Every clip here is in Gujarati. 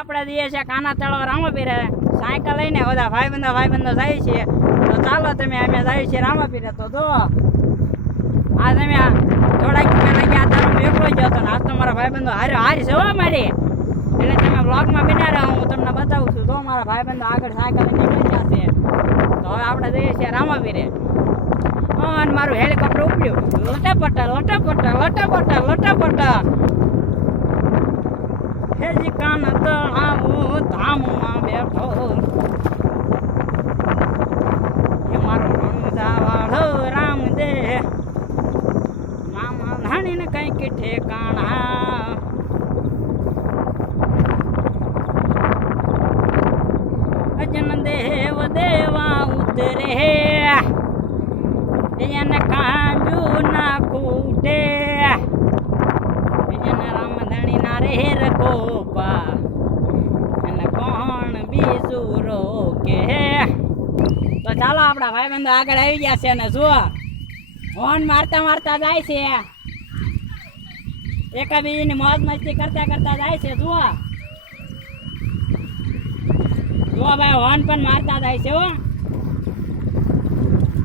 આપણે જઈએ છીએ કાના તળાવ રામાપીરે સાયકલ લઈને બધા ભાઈબંધા ભાઈ બંધો જાય છે. તો ચાલો તમે અમે જાય છીએ રામાપીરે. તો જો આ તમે થોડાક પહેલા ગયા તારો એકલો જ હતો ને તો મારા ભાઈ બંધો હારે હારી છે હો એટલે તમે બ્લોગમાં બન્યા રહો, હું તમને બતાવું છું. તો મારા ભાઈ બંધો આગળ સાયકલ લઈને નીકળી છે. તો હવે આપણે જઈએ છીએ રામાપીરે. અને મારું હેલિકોપ્ટર ઉપડ્યું. લોટા પટ્ટા લોટા લટાપટા હેજી કાન તળાવું ધામમાં બેઠો. એ મારો રણજાવાળો રામ દે મામા ધાણીને કંઈક ઠેકાણા. અજન દેવ દેવા ઉતરે. એને કાંજુ ના ખૂટે એને રામધણી કોપા અને કોણ બીજું રોકે? તો ચાલો આપણા ભાઈબંધો આગળ આવી ગયા છે ને જુઓ. હોર્ન મારતા મારતા જાય છે. એકા બીજીની મોજ મસ્તી કરતા કરતા જાય છે, જુઓ. જુઓ ભાઈ હોર્ન પણ મારતા જાય છે, હો.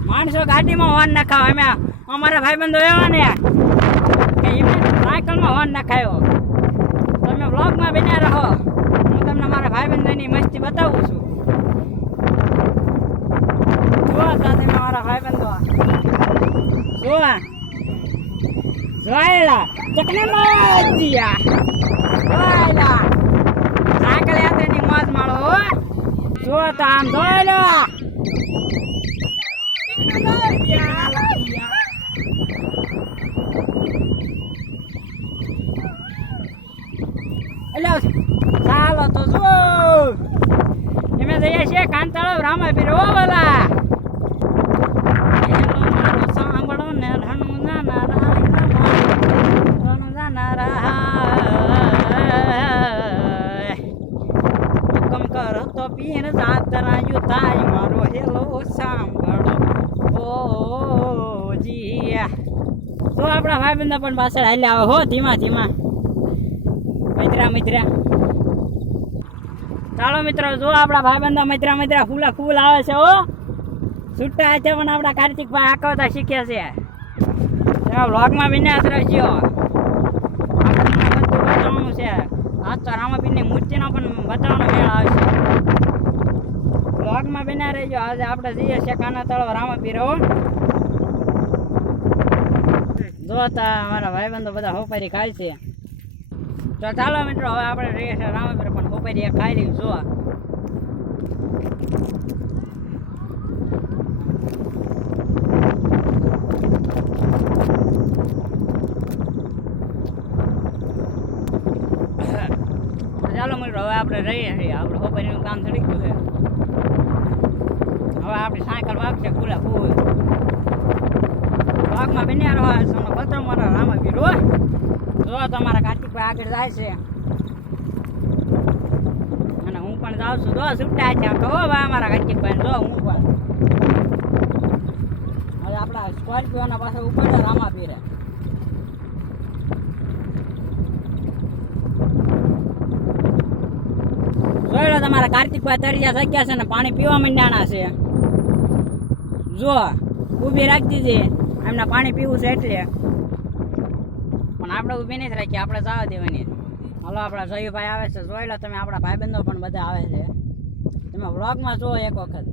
માણસો ગાડીમાં હોર્ન નખાવ. અમે અમારા ભાઈબંધો એવા ને કે એમને સાયકલમાં હોર્ન નખાયો. બ્લોગમાં બન્યા રહો. હું તમને મારા ભાઈ બંધની મસ્તી બતાવું છું. જુઓ સાથે મારા ભાઈ બંધો જુઓ. જોયેલા. ચકને મોજિયા જોયેલા. સાયકલ તેની મોજ માળો હો. જુઓ તો આમ જોયેલો. એટલે ચાલો તો શું અમે જઈએ છીએ કાંતાળો, રામાપીર. ઓ હેલો સાંભળો ને રણું નાના રાય રણું નાના રાય હુકમ કરો તો પીર જાતરાયું થાય મારો હેલો સાંભળો. ઓ જીયા. તો આપણા ભાઈબંધો પણ પાછળ હાલ્યા હો, ધીમા ધીમા. મિત્રા મિત્રા. ચાલો મિત્રો, જો આપણા ભાઈબંધો મિત્રા મિત્રા, ફૂલા ફૂલ આવે છે ઓ છૂટા છે પણ આપણા કાર્તિકભાઈ આકવતા શીખ્યા છે. વ્લોગમાં વિન્યાસ રહેજો. બધું છે. આજ તો રામાપીરની રહેજો. આજે આપણે જઈએ છીએ કાના તળાવ રામાપીર, હો. જોતા અમારા ભાઈબંધો બધા હોપારી ખાય છે. તો ચાલો મિત્રો, હવે આપણે રહીએ છીએ રામાપીર, પણ એક ખાઈ લઈ જોવા. ચાલો મિત્રો, હવે આપણે રહીએ છીએ. આપણે હોપારીનું કામ થઈ ગયું છે. હવે આપણી સાયકલ વાગશે, ખુલ્લા ફૂલ ભાગમાં બન્યા રહો પત્ર મારા રામાપીર, હો. જો તમારા કાર્તિકભાઈ આગળ જાય છે. અને હું પણ જાઉં છું. જો છૂટા છે આમ તો ભાઈ અમારા કાર્તિકભાઈ જો હું પણ. હવે આપણા સ્કોર્પિયોના પાસે ઉપર રામા પીરે. જોઈ લો તમારા કાર્તિકભાઈ તરિયા શક્યા છે ને પાણી પીવા માંડ્યાના છે. જો, ઊભી રાખી દીધી. એમને પાણી પીવું છે એટલે. પણ આપણે ઊભી નથી રાખી, આપણે જવા દેવાની હાલો, આપણા જયુભાઈ આવે છે, જોઈ લો તમે આપણા ભાઈબંધો પણ બધા આવે છે. તમે વ્લોગમાં જુઓ એક વખત.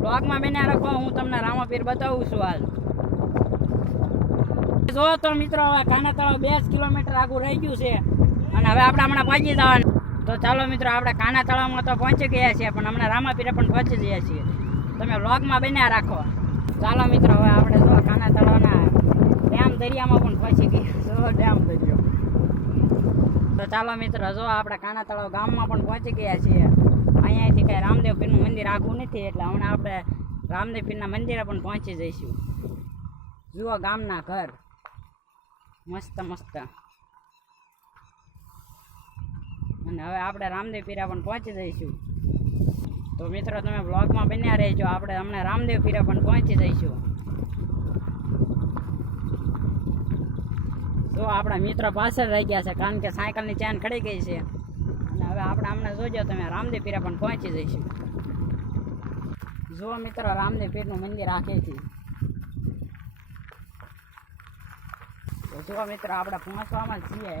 વ્લોગમાં બેને રાખો, હું તમને રામાપીર બતાવું છું હાલ. જો તો મિત્રો હવે કાના તળાવ બે કિલોમીટર આગળ રહી ગયું છે અને હવે આપણે હમણાં પહોંચી જવાનું. તો ચાલો મિત્રો, આપણે કાના તળાવમાં તો પહોંચી ગયા છીએ, પણ હમણાં રામાપીરે પણ પહોંચી ગયા છીએ. તમે વ્લોગમાં બેને રાખો. ચાલો મિત્રો, હવે આપણે જો દરિયામાં પણ પહોંચી ગયા ડેમ દરિયો તો ચાલો મિત્રો જો આપણે કાના તળાવ ગામમાં પણ પહોંચી ગયા છીએ. અહીંયાથી કાંઈ રામદેવ પીરનું મંદિર આખું નથી એટલે હમણાં આપણે રામદેવ પીરના મંદિરે પણ પહોંચી જઈશું. જુઓ ગામના ઘર. મસ્ત મસ્ત. અને હવે આપણે રામદેવ પીરા પણ પહોંચી જઈશું. તો મિત્રો તમે બ્લોગમાં બન્યા રહેજો. આપણે હમણાં રામદેવ પીરા પણ પહોંચી જઈશું. જો આપણા મિત્ર પાછળ રહી ગયા છે, કારણ કે સાયકલની ચેન ખડી ગઈ છે. અને હવે આપણે હમણાં જોજો, તમે રામદેવ પીરા પણ પહોંચી જઈશું. જો મિત્રો, રામદેવ પીરનું મંદિર આખેથી તો જો મિત્રો, આપણે પહોંચવામાં છીએ.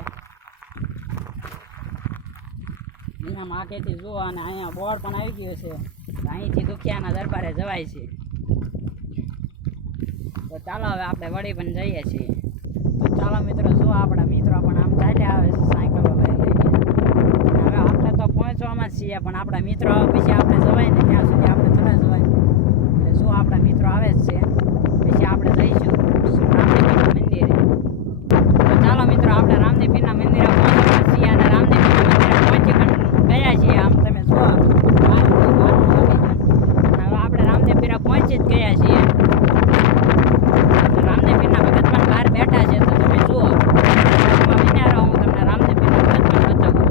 અહીંયા માકેથી જુઓ, અને અહીંયા બોર્ડ પણ આવી ગયો છે. અહીંથી દુખિયાના દરબારે જવાય છે. તો ચાલો, હવે આપણે વળી પણ જઈએ છીએ. ચાલો મિત્રો શું આપણા મિત્રો પણ આમ ચાલ્યા આવે છે સાયકલો લઈ લઈને હવે આપણે તો પહોંચવામાં છીએ, પણ આપણા મિત્રો પછી આપણે જવાય ને, ત્યાં સુધી આપણે ચલા જવાય. શું આપણા મિત્રો આવે જ છે પછી આપણે જઈશું રામદેવ મંદિરે તો ચાલો મિત્રો આપણે રામદેવ પીરના મંદિરે પહોંચવા છીએ અને રામદેવ પીરના મંદિરે પહોંચી પણ ગયા છીએ આમ તમે જુઓ અને હવે આપણે રામદેવ પીરા પહોંચી જ ગયા છીએ રામદેવ પીરના ભગત પણ બહાર બેઠા છે તો તમે જુઓ એમાં બન્યા રહો હું તમને રામદેવ પીરના ભગત પણ બતાવું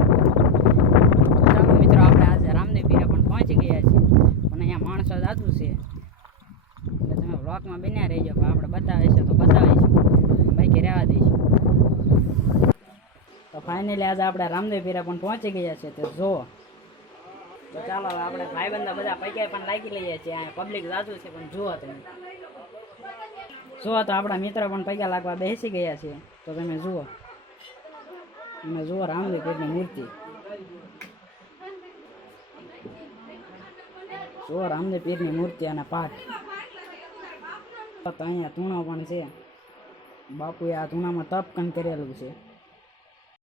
તો ચાલો મિત્રો આપણે આજે રામદેવ પીરા પણ પહોંચી ગયા છીએ પણ અહીંયા માણસો જાજુ છે બ્લોકમાં બન્યા રહીજો. પણ આપણે બતાવીશું તો બતાવીશું બાકી રહેવા દઈશું તો ફાઇનલી આજે આપણે રામદેવ પીરા પણ પહોંચી ગયા છે તો જો. તો ચાલો આપણે ભાઈબંધો બધા પૈકી પણ લાગી લઈએ છીએ. અહીંયા પબ્લિક જાજુ છે, પણ જુઓ તમે. જુઓ તો આપણા મિત્રો પણ પૈકા લાગવા બેસી ગયા છે. તો તમે જુઓ. તમે જુઓ રામદેવ પીરની મૂર્તિ. જુઓ રામદેવ પીરની મૂર્તિ અને પાઠ. અહીંયા ધૂણો પણ છે. બાપુએ આ ધૂણામાં તપ કન કરેલું છે.